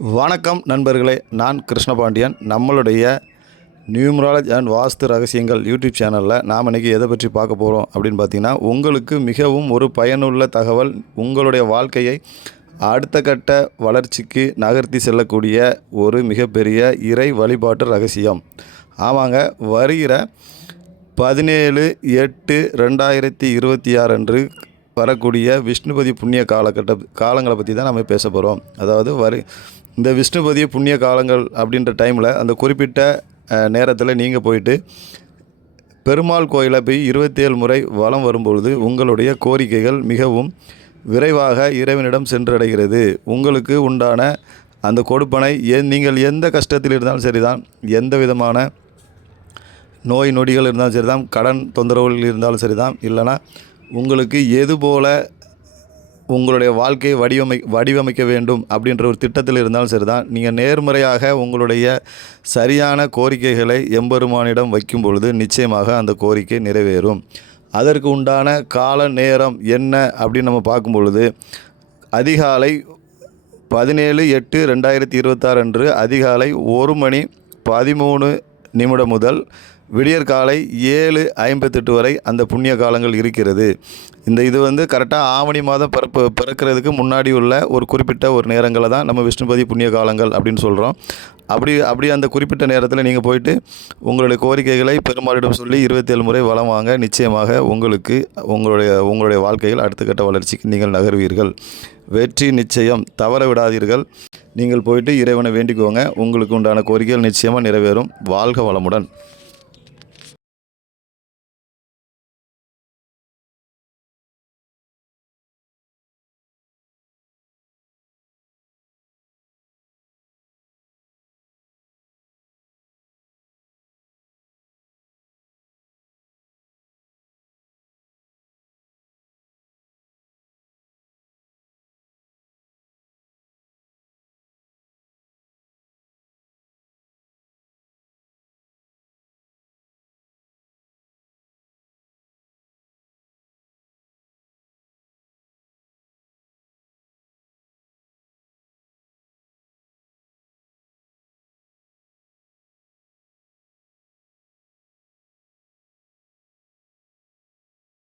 வணக்கம் நண்பர்களே, நான் கிருஷ்ணபாண்டியன். நம்மளுடைய நியூமராலஜி அண்ட் வாஸ்து ரகசியங்கள் யூடியூப் சேனலில் நாம் இன்றைக்கி எதை பற்றி பார்க்க போகிறோம் அப்படின்னு பார்த்திங்கன்னா, உங்களுக்கு மிகவும் ஒரு பயனுள்ள தகவல், உங்களுடைய வாழ்க்கையை அடுத்த கட்ட வளர்ச்சிக்கு நகர்த்தி செல்லக்கூடிய ஒரு மிகப்பெரிய இறை வழிபாட்டு ரகசியம். ஆமாங்க, வருகிற 17/8/2026 அன்று வரக்கூடிய விஷ்ணுபதி புண்ணிய காலங்களை பற்றி தான் நம்ம பேச போகிறோம். அதாவது இந்த விஷ்ணுபதி புண்ணிய காலங்கள் அப்படின்ற டைமில் அந்த குறிப்பிட்ட நேரத்தில் நீங்கள் போயிட்டு பெருமாள் கோயிலை போய் 27 முறை வலம் வரும்பொழுது உங்களுடைய கோரிக்கைகள் மிகவும் விரைவாக இறைவனிடம் சென்றடைகிறது. உங்களுக்கு உண்டான அந்த கொடுப்பனை நீங்கள் எந்த கஷ்டத்தில் இருந்தாலும் சரிதான், எந்த விதமான நோய் நொடிகள் இருந்தாலும் சரிதான், கடன் தொந்தரவுகள் இருந்தாலும் சரிதான், இல்லைனா உங்களுக்கு எது போல் உங்களுடைய வாழ்க்கையை வடிவமைக்க வேண்டும் அப்படின்ற ஒரு திட்டத்தில் இருந்தாலும் சரிதான், நீங்கள் நேர்முறையாக உங்களுடைய சரியான கோரிக்கைகளை எம்பெருமானிடம் வைக்கும் பொழுது நிச்சயமாக அந்த கோரிக்கை நிறைவேறும். அதற்கு உண்டான கால நேரம் என்ன அப்படின்னு நம்ம பார்க்கும் பொழுது, அதிகாலை 17/8/2026 அன்று அதிகாலை 1:13 முதல் விடியற்காலை 7:58 வரை அந்த புண்ணிய காலங்கள் இருக்கிறது. இது கரெக்டாக ஆவணி மாதம் பிறக்கிறதுக்கு முன்னாடி உள்ள ஒரு குறிப்பிட்ட ஒரு நேரங்களை தான் நம்ம விஷ்ணுபதி புண்ணிய காலங்கள் அப்படின்னு சொல்கிறோம். அப்படி அந்த குறிப்பிட்ட நேரத்தில் நீங்கள் போயிட்டு உங்களுடைய கோரிக்கைகளை பெருமாளிடம் சொல்லி 27 முறை வலம் வாங்க. நிச்சயமாக உங்களுக்கு உங்களுடைய வாழ்க்கையில் அடுத்த கட்ட வளர்ச்சிக்கு நீங்கள் நகர்வீர்கள். வெற்றி நிச்சயம், தவற விடாதீர்கள். நீங்கள் போயிட்டு இறைவனை வேண்டிக்கோங்க. உங்களுக்கு உண்டான கோரிக்கைகள் நிச்சயமாக நிறைவேறும். வாழ்க வளமுடன்.